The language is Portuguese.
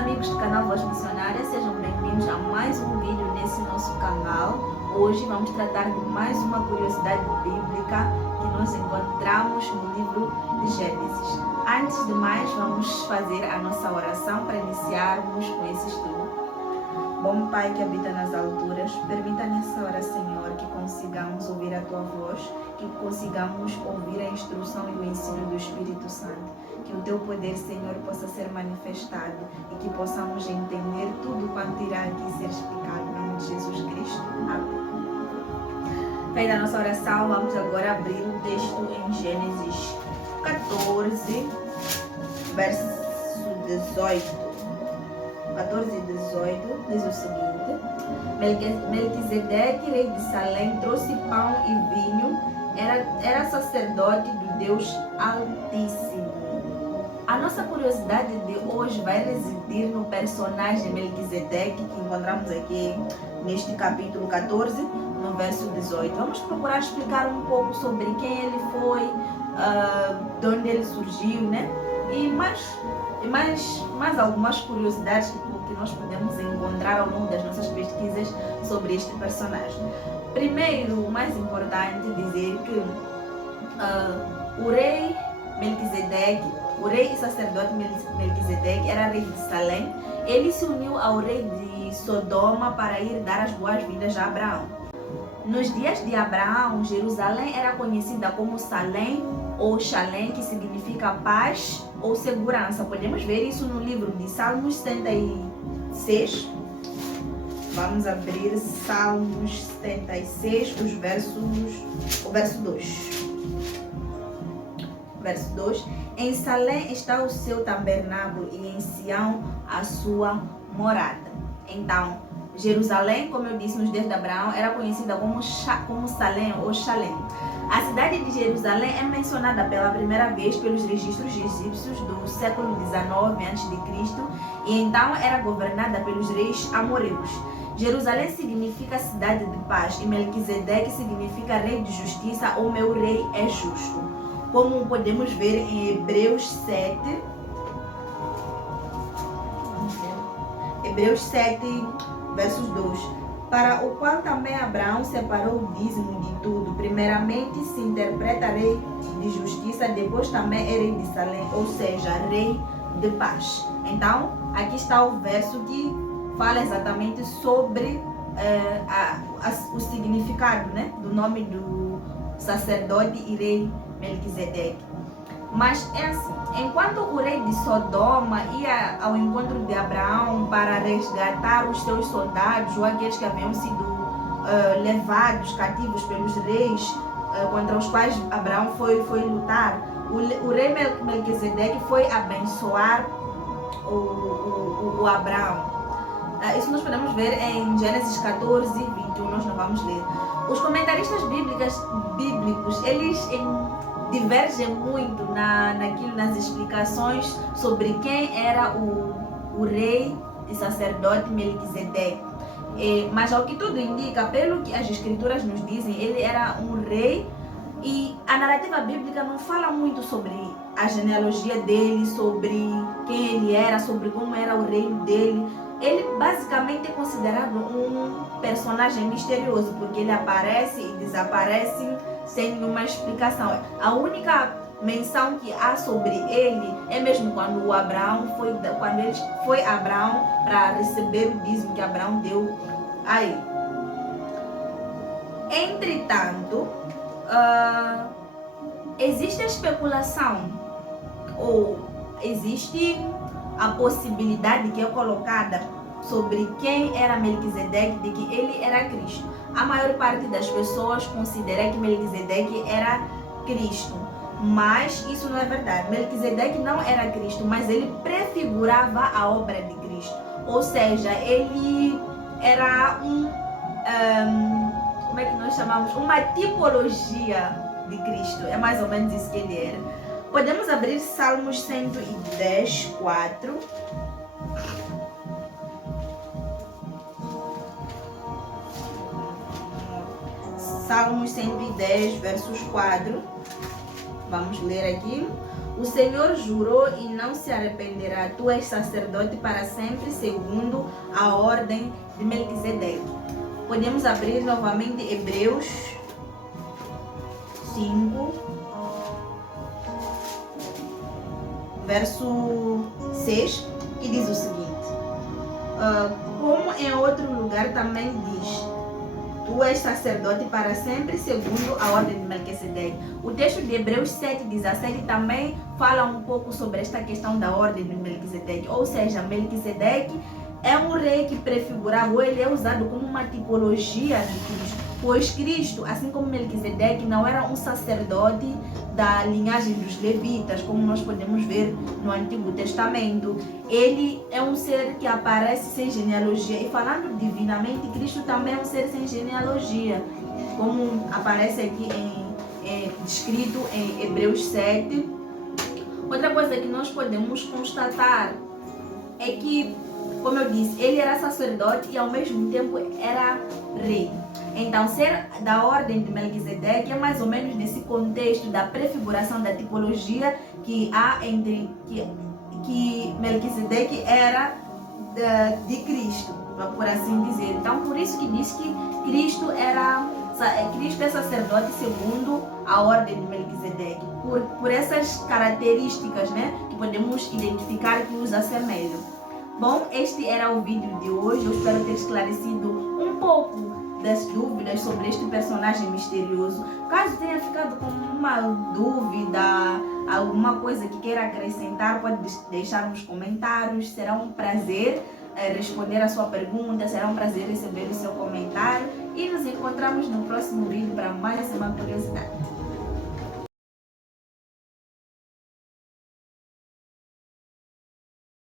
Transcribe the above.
amigos do canal Voz Missionária, sejam bem-vindos a mais um vídeo nesse nosso canal. Hoje vamos tratar de mais uma curiosidade bíblica que nós encontramos no livro de Gênesis. Antes de mais, vamos fazer a nossa oração para iniciarmos com esse estudo. Bom Pai que habita nas alturas, permita nessa hora, Senhor, que consigamos ouvir a Tua voz, que consigamos ouvir a instrução e o ensino do Espírito Santo. Que o Teu poder, Senhor, possa ser manifestado e que possamos entender tudo quanto irá aqui ser explicado. Em nome de Jesus Cristo. Amém. Feita a nossa oração, vamos agora abrir o texto em Gênesis 14, verso 18. 14 e 18 diz o seguinte: Melquisedeque, rei de Salém, trouxe pão e vinho, era sacerdote do Deus Altíssimo. A nossa curiosidade de hoje vai residir no personagem Melquisedeque, que encontramos aqui neste capítulo 14, no verso 18. Vamos procurar explicar um pouco sobre quem ele foi, de onde ele surgiu, né? E mais algumas curiosidades que nós podemos encontrar ao longo das nossas pesquisas sobre este personagem. Primeiro, o mais importante dizer que o rei Melquisedeque, o rei e sacerdote Melquisedeque era rei de Salém. Ele se uniu ao rei de Sodoma para ir dar as boas-vindas a Abraão. Nos dias de Abraão, Jerusalém era conhecida como Salém ou Shalem, que significa paz ou segurança. Podemos ver isso no livro de Salmos 76. Vamos abrir Salmos 76, o verso 2. Verso 2: Em Salém está o seu tabernáculo e em Sião a sua morada. Então, Jerusalém, como eu disse, nos dias de Abraão, era conhecida como Salém ou Shalem. A cidade de Jerusalém é mencionada pela primeira vez pelos registros egípcios do século XIX a.C. e então era governada pelos reis amoreus. Jerusalém significa cidade de paz e Melquisedeque significa rei de justiça ou meu rei é justo. Como podemos ver em Hebreus 7, versos 2, para o qual também Abraão separou o dízimo de tudo. Primeiramente se interpreta rei de justiça, depois também é rei de Salém, ou seja, rei de paz. Então, aqui está o verso que fala exatamente sobre o significado, né, do nome do sacerdote e rei Melquisedeque. Mas é assim, enquanto o rei de Sodoma ia ao encontro de Abraão para resgatar os seus soldados ou aqueles que haviam sido levados cativos pelos reis contra os quais Abraão foi lutar, o rei Melquisedeque foi abençoar o Abraão. Isso nós podemos ver em Gênesis 14, 21, nós não vamos ler. Os comentaristas bíblicos, eles divergem muito nas explicações sobre quem era o rei e sacerdote Melquisedeque. Mas ao que tudo indica, pelo que as escrituras nos dizem, ele era um rei e a narrativa bíblica não fala muito sobre a genealogia dele, sobre quem ele era, sobre como era o reino dele. Ele basicamente é considerado um personagem misterioso, porque ele aparece e desaparece sem nenhuma explicação. A única menção que há sobre ele é mesmo quando ele foi a Abraão para receber o dízimo que Abraão deu a ele. Entretanto, existe a especulação ou existe a possibilidade que é colocada sobre quem era Melquisedeque, de que ele era Cristo. A maior parte das pessoas considera que Melquisedeque era Cristo, mas isso não é verdade. Melquisedeque não era Cristo, mas ele prefigurava a obra de Cristo. Ou seja, ele era como é que nós chamamos? Uma tipologia de Cristo. É mais ou menos isso que ele era. Podemos abrir Salmos 110, 4. Salmos 110, versos 4. Vamos ler aqui. O Senhor jurou e não se arrependerá. Tu és sacerdote para sempre, segundo a ordem de Melquisedeque. Podemos abrir novamente Hebreus 5, verso 6, que diz o seguinte: como em outro lugar também diz, tu és sacerdote para sempre, segundo a ordem de Melquisedeque. O texto de Hebreus 7:17 também fala um pouco sobre esta questão da ordem de Melquisedeque. Ou seja, Melquisedeque é um rei que prefigurava, ou ele é usado como uma tipologia de Cristo. Pois Cristo, assim como Melquisedeque, não era um sacerdote da linhagem dos levitas, como nós podemos ver no Antigo Testamento. Ele é um ser que aparece sem genealogia. E falando divinamente, Cristo também é um ser sem genealogia, como aparece aqui descrito em Hebreus 7. Outra coisa que nós podemos constatar é que, como eu disse, ele era sacerdote e ao mesmo tempo era rei. Então, ser da ordem de Melquisedeque é mais ou menos nesse contexto da prefiguração da tipologia que há entre que Melquisedeque era de Cristo, por assim dizer. Então, por isso que diz que Cristo é sacerdote segundo a ordem de Melquisedeque, por essas características, né, que podemos identificar que os assemelham. Bom, este era o vídeo de hoje. Eu espero ter esclarecido um pouco das dúvidas sobre este personagem misterioso. Caso tenha ficado com uma dúvida, alguma coisa que queira acrescentar, pode deixar nos comentários. Será um prazer responder a sua pergunta, será um prazer receber o seu comentário e nos encontramos no próximo vídeo para mais uma curiosidade.